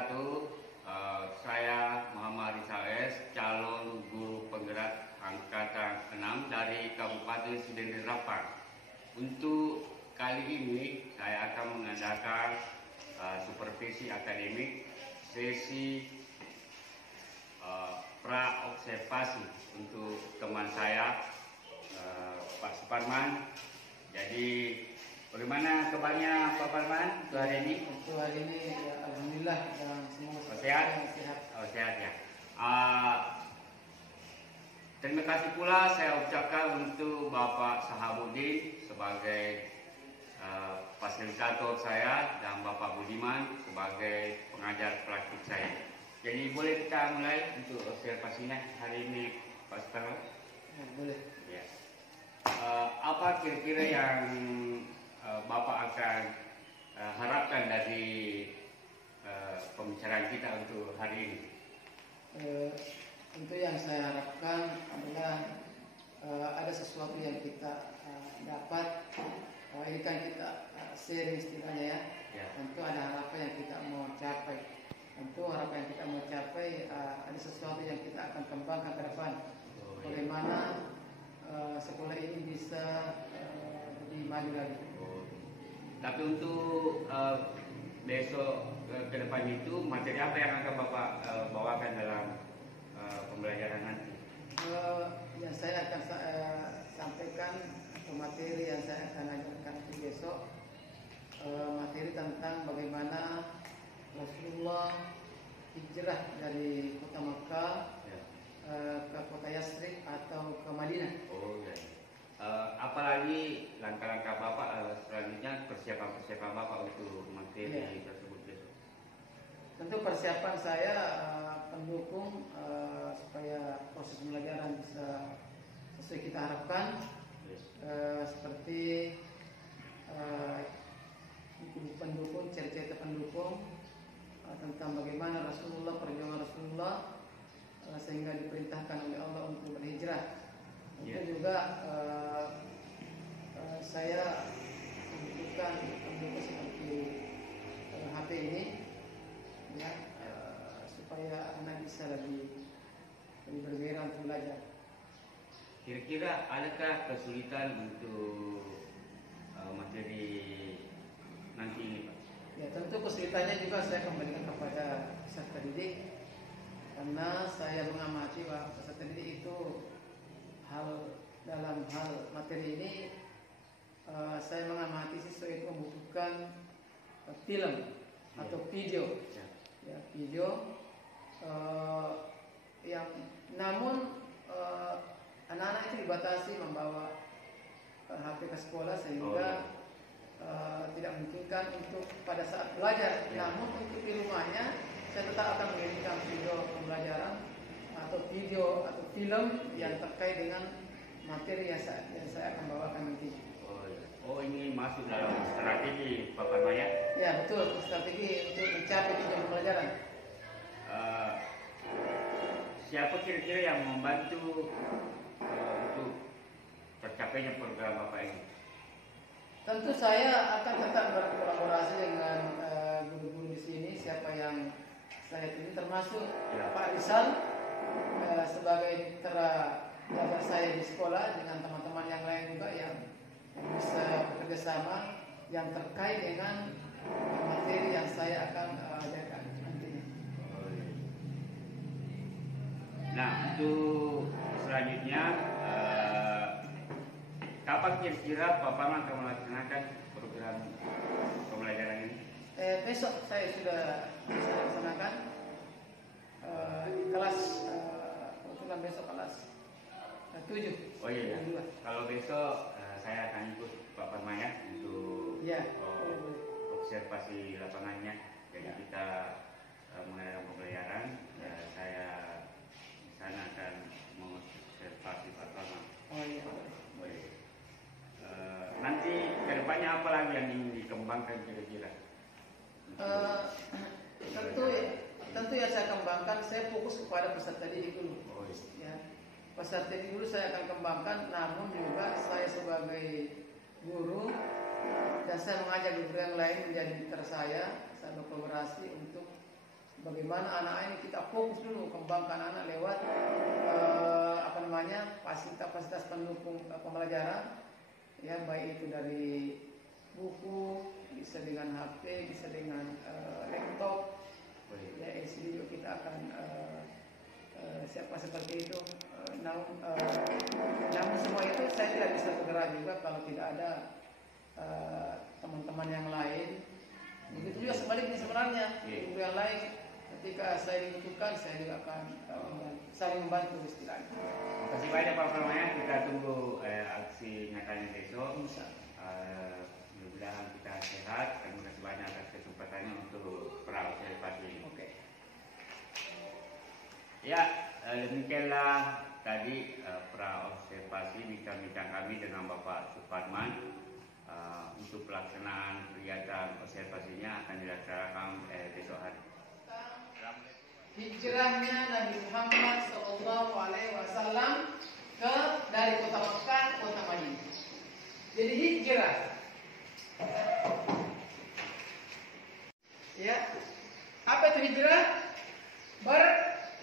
wabarakatuh. Saya Muhammad Rizales, calon guru penggerak angkatan 6 dari Kabupaten Sdn Rapang. Untuk kali ini saya akan mengadakan supervisi akademik sesi pra-observasi untuk teman saya Pak Suparman. Jadi bagaimana kabarnya Pak Parman untuk hari ini? Untuk hari ini ya, alhamdulillah semoga sehat. Sehat ya. Terima kasih pula saya ucapkan untuk Bapak Sahabuddin sebagai fasilitator saya dan Bapak Budiman sebagai pengajar praktik saya. Jadi boleh kita mulai untuk observasinya hari ini Pak Suparman? Ya, boleh. Ya. Apa kira-kira yang Bapak akan harapkan dari pembicaraan kita untuk hari ini? Tentu yang saya harapkan adalah ada sesuatu yang kita dapat. Ini kan kita sharing istilahnya ya. Tentu ada harapan yang kita mau capai. Tentu harapan yang kita mau capai ada sesuatu yang kita akan kembangkan ke depan. Bagaimana sekolah ini bisa lebih maju lagi. Tapi untuk besok ke depan itu materi apa yang akan Bapak bawakan dalam pembelajaran nanti? Yang saya akan sampaikan atau materi yang saya akan ajarkan itu besok materi tentang bagaimana Rasulullah hijrah dari kota Makkah ke kota Yathrib atau ke Madinah. Apalagi langkah-langkah Bapak selanjutnya, persiapan Bapak untuk materi tersebut besok? Tentu persiapan saya pendukung supaya proses pembelajaran bisa sesuai kita harapkan. Seperti buku pendukung, cerita pendukung tentang bagaimana Rasulullah, perjuangan Rasulullah sehingga diperintahkan oleh Allah untuk berhijrah. Itu juga saya membutuhkan pendukung seperti HP ini ya, supaya anak bisa lebih bergairah untuk belajar. Kira-kira adakah kesulitan untuk materi nanti ini Pak? Ya tentu kesulitannya juga saya kembalikan kepada peserta didik, karena saya mengamati bahwa peserta didik itu dalam hal materi ini saya mengamati siswa itu membutuhkan film atau video, ya video yang namun anak-anak itu dibatasi membawa HP ke sekolah sehingga tidak memungkinkan untuk pada saat belajar. Namun untuk di rumahnya saya tetap akan mengirimkan video pembelajaran atau video atau film yang terkait dengan materi yang saya akan bawakan nanti. Ini masuk dalam strategi Pak Parman ya? Ya betul, strategi untuk mencapai tujuan pembelajaran. Siapa kira-kira yang membantu untuk tercapainya program Bapak ini? Tentu saya akan tetap berkolaborasi dengan guru-guru di sini. Siapa yang saya pilih termasuk Pak Rizal sebagai mitra belajar saya di sekolah dengan teman-teman yang lain juga yang bisa bekerja sama yang terkait dengan materi yang saya akan ajarkan nantinya. Nah, untuk selanjutnya kapan kira-kira Pak Parman akan melaksanakan program pembelajaran ini? Besok saya sudah bisa laksanakan di kelas kebetulan besok kelas 7. Oh iya. Kalau besok saya akan ikut Pak Parman ya untuk observasi lapangannya. Jadi kita mengadakan pembelajaran. Saya di sana akan mengobservasi Pak Parman. Oh iya. Nanti kedepannya apa lagi yang ingin dikembangkan kira-kira? Tentu yang saya kembangkan, saya fokus kepada peserta didik dulu. Ya, peserta didik dulu saya akan kembangkan, namun juga saya sebagai guru dan saya mengajak guru yang lain menjadi mitra saya berkolaborasi untuk bagaimana anak ini kita fokus dulu kembangkan anak lewat fasilitas pendukung pembelajaran, ya baik itu dari buku, bisa dengan HP, bisa dengan laptop, ya LCD juga kita akan siapa seperti itu. Namun semua itu saya tidak bisa bergerak juga kalau tidak ada teman-teman yang lain. Begitu juga sebaliknya sebenarnya, guru yang lain ketika saya dibutuhkan saya juga akan saling membantu istilahnya. Terima kasih banyak Pak Pramaya, kita tunggu aksi nyatanya besok. Mudah-mudahan kita sehat. Terima kasih banyak atas kesempatannya untuk pra-observasi ini. Oke. Ya, demikianlah tadi pra-observasi bincang-bincang kami dengan Bapak Suparman. Untuk pelaksanaan kegiatan observasinya akan dilaksanakan besok hari. Hijrahnya Nabi Muhammad SAW dari kota Makkah ke kota Madinah. Jadi hijrah, ya. Apa itu hijrah? Berpindah.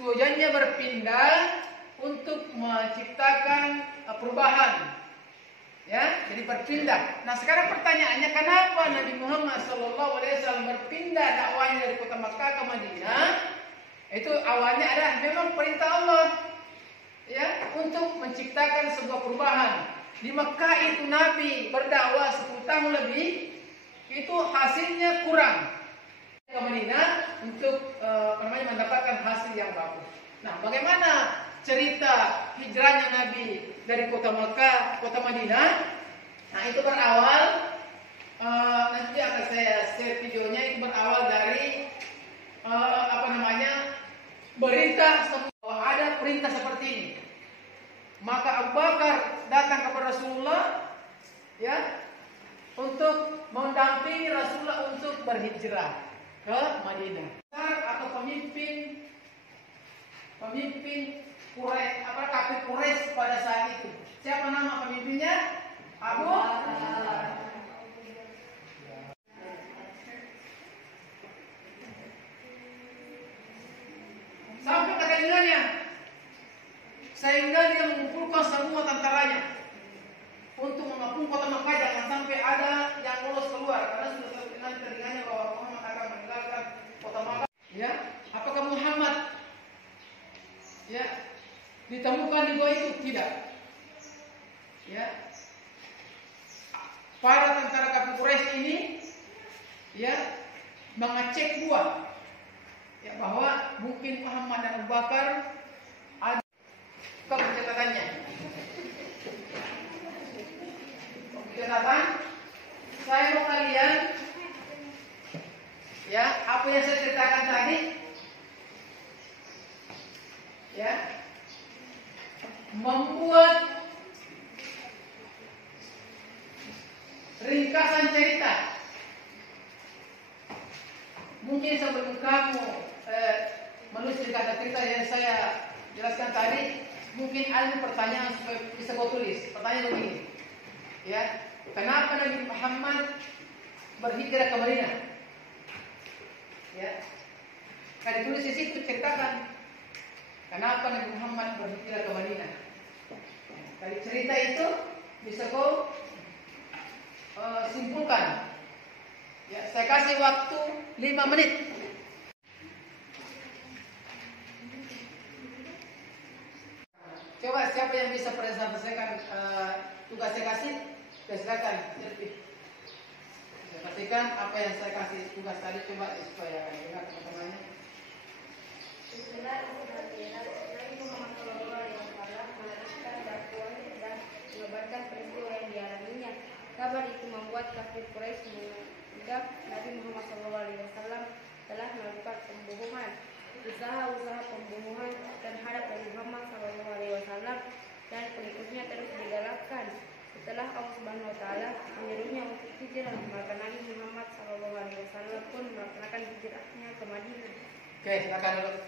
Tujuannya berpindah untuk menciptakan perubahan, ya. Jadi berpindah. Nah sekarang pertanyaannya, kenapa Nabi Muhammad SAW berpindah dakwahnya dari kota Makkah ke Madinah? Itu awalnya adalah memang perintah Allah, ya, untuk menciptakan sebuah perubahan. Di Makkah itu Nabi berdakwah 10 tahun lebih, itu hasilnya kurang. Ke Madinah untuk mendapatkan hasil yang bagus. Nah, bagaimana cerita hijrahnya Nabi dari kota Makkah ke kota Madinah? Nah, itu berawal nanti akan saya share videonya. Itu berawal dari berita bahwa ada perintah seperti ini. Maka Abu Bakar datang kepada Rasulullah, ya, untuk mendampingi Rasulullah untuk berhijrah ke Madinah. Atau pemimpin Quraisy, kafir Quraisy pada saat itu. Siapa nama pemimpinnya? Abu Bakar. Sampai ketegangannya, sehingga dia mengumpulkan semua tentaranya untuk mengepung kota Makkah, jangan sampai ada yang lolos keluar, karena sudah terkenal telinganya bahwa Muhammad akan meninggalkan kota Makkah. Ya, apakah Muhammad, ya, ditemukan di gua itu? Tidak. Ya, para tentara kafir Quraisy ini, ya, mengecek gua, ya, bahwa mungkin Muhammad dan Abu Bakar ada pencatatannya. Catatan, saya mau kalian, ya, apa yang saya ceritakan tadi, ya, membuat ringkasan cerita. Mungkin sebelum kamu menulis cerita yang saya jelaskan tadi, mungkin ada pertanyaan supaya bisa kau tulis. Pertanyaan begini, ya, kenapa Nabi Muhammad berhijrah ke Madinah? Ya, kan ditulis di situ, ceritakan kenapa Nabi Muhammad berhijrah ke Madinah. Dari cerita itu bisa kau simpulkan. Ya, saya kasih waktu 5 menit. Coba siapa yang bisa presentasikan tugas saya kasih? Silakan. Saya pastikan apa yang saya kasih tugas tadi, coba supaya dengar teman-temannya. Nabi Muhammad SAW melanjutkan dakwahnya dan mengabarkan peristiwa yang dialaminya. Kabar itu membuat kafir Quraisy menganggap Nabi Muhammad SAW telah melakukan pembohongan. Usaha-usaha pembunuhan terhadap Nabi Muhammad SAW dan pengikutnya terus digalakkan. Setelah Allah Subhanahu Wa Taala menyuruhnya untuk hijrah, maka Nabi Muhammad SAW pun melaksanakan hijrahnya ke Madinah. Oke, silakan dulu.